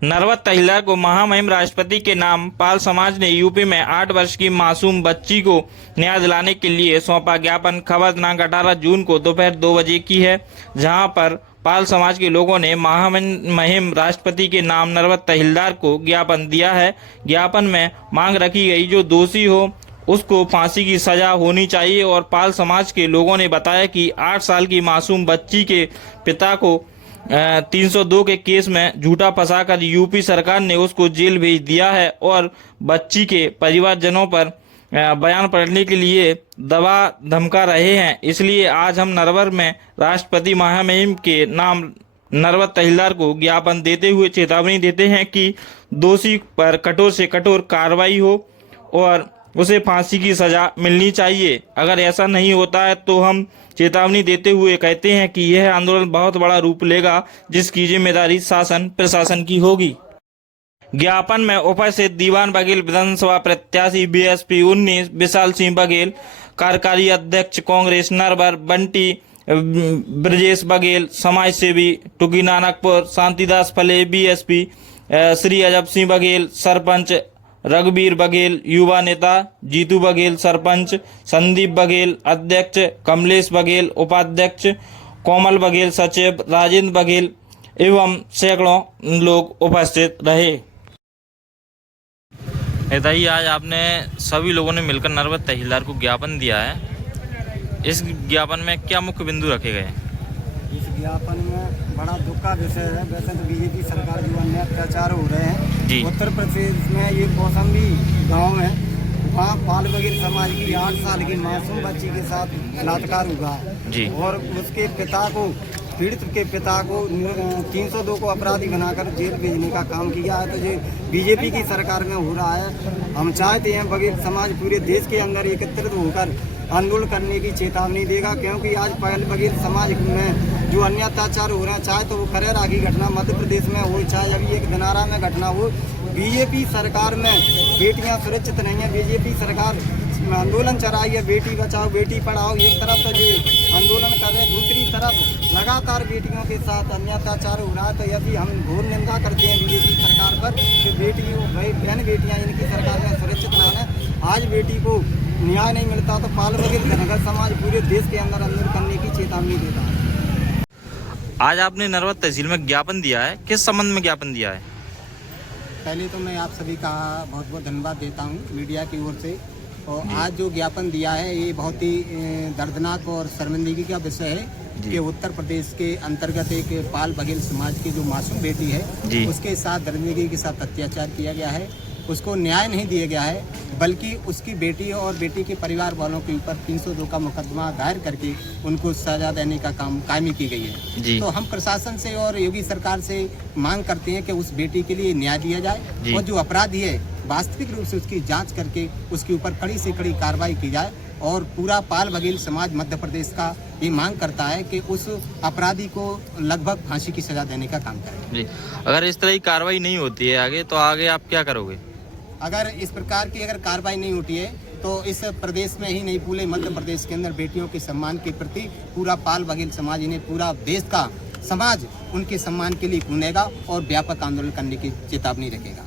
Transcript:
नरवत तहसीलदार को महामहिम राष्ट्रपति के नाम पाल समाज ने यूपी में 8 वर्ष की मासूम बच्ची को न्याय दिलाने के लिए सौंपा ज्ञापन। खबर दिनांक 18 जून को दोपहर 2 बजे की है, जहां पर पाल समाज के लोगों ने महामहिम राष्ट्रपति के नाम नरवत तहसीलदार को ज्ञापन दिया है। ज्ञापन में मांग रखी गई, जो दोषी हो उसको फांसी की सजा होनी चाहिए। और पाल समाज के लोगों ने बताया कि 8 साल की मासूम बच्ची के पिता को 302 के केस में झूठा फंसाकर यूपी सरकार ने उसको जेल भेज दिया है और बच्ची के परिवारजनों पर बयान पढ़ने के लिए दबा धमका रहे हैं। इसलिए आज हम नरवर में राष्ट्रपति महामहिम के नाम नरवत तहसीलदार को ज्ञापन देते हुए चेतावनी देते हैं कि दोषी पर कठोर से कठोर कार्रवाई हो और उसे फांसी की सजा मिलनी चाहिए। अगर ऐसा नहीं होता है तो हम चेतावनी देते हुए कहते हैं कि यह आंदोलन बहुत बड़ा रूप लेगा, जिसकी जिम्मेदारी शासन प्रशासन की होगी। ज्ञापन में उपस्थित दीवान बघेल विधानसभा प्रत्याशी बीएसपी 19 विशाल सिंह बघेल, कार्यकारी अध्यक्ष कांग्रेस नरवर बंटी ब्रजेश बघेल, समाज सेवी टुकी नानकपुर शांतिदास फले बीएसपी, श्री अजब सिंह बघेल सरपंच, रघुवीर बघेल युवा नेता, जीतू बघेल सरपंच, संदीप बघेल अध्यक्ष, कमलेश बघेल उपाध्यक्ष, कोमल बघेल सचिव, राजेंद्र बघेल एवं सैकड़ों लोग उपस्थित रहे। नेताजी, आज आपने सभी लोगों ने मिलकर नरवत तहसीलदार को ज्ञापन दिया है। इस ज्ञापन में क्या मुख्य बिंदु रखे गए? इस ज्ञापन में बड़ा दुख का विषय है। वैसे तो बीजेपी सरकार जो अन्य अत्याचार हो रहे हैं, उत्तर प्रदेश में ये कौशाम्बी गांव है, वहाँ पाल बघेल समाज की 8 साल की मासूम बच्ची के साथ बलात्कार हुआ है और उसके पिता को, पीड़ित के पिता को 302 को अपराधी बनाकर जेल भेजने का काम किया है। तो ये बीजेपी की सरकार में हो रहा है। हम चाहते हैं बघेल समाज पूरे देश के अंदर एकत्रित होकर आंदोलन करने की चेतावनी देगा, क्योंकि आज पाल बघेल समाज में जो अन्य अत्याचार हो रहे हैं, चाहे तो वो खरेरा की घटना मध्य प्रदेश में हो, चाहे अभी एक दिनारा में घटना हो, बीजेपी सरकार में बेटियां सुरक्षित नहीं है। बीजेपी सरकार आंदोलन चलाई है, बेटी बचाओ बेटी पढ़ाओ, एक तरफ तो ये आंदोलन कर रहे, दूसरी तरफ लगातार बेटियों के साथ अन्य अत्याचार हो रहा है। तो यदि हम घोर निंदा करते हैं बीजेपी सरकार पर कि बहन बेटियां इनकी सरकार में सुरक्षित ना है। आज बेटी को न्याय नहीं मिलता तो पाल बघेल धनगर समाज पूरे देश के अंदर आंदोलन करने की चेतावनी देता है। आज आपने नरवत तहसील में ज्ञापन दिया है, किस संबंध में ज्ञापन दिया है? पहले तो मैं आप सभी का बहुत बहुत धन्यवाद देता हूँ मीडिया की ओर से। और आज जो ज्ञापन दिया है ये बहुत ही दर्दनाक और शर्मिंदगी का विषय है कि उत्तर प्रदेश के अंतर्गत एक पाल बघेल समाज की जो मासूम बेटी है, उसके साथ दर्दनाकी के साथ अत्याचार किया गया है। उसको न्याय नहीं दिया गया है, बल्कि उसकी बेटी और बेटी के परिवार वालों के ऊपर 302 का मुकदमा दायर करके उनको सजा देने का काम कायमी की गई है। तो हम प्रशासन से और योगी सरकार से मांग करते हैं कि उस बेटी के लिए न्याय दिया जाए और जो अपराधी है वास्तविक रूप से उसकी जांच करके उसके ऊपर कड़ी से कड़ी कार्रवाई की जाए। और पूरा पाल बघेल समाज मध्य प्रदेश का ये मांग करता है कि उस अपराधी को लगभग फांसी की सजा देने का काम करें। अगर इस तरह की कार्रवाई नहीं होती है आगे, तो आगे आप क्या करोगे? अगर इस प्रकार की अगर कार्रवाई नहीं होती है तो इस प्रदेश में ही नहीं, पूरे मध्य प्रदेश के अंदर बेटियों के सम्मान के प्रति पूरा पाल बघेल समाज, इन्हें पूरा देश का समाज उनके सम्मान के लिए कूदेगा और व्यापक आंदोलन करने की चेतावनी रखेगा।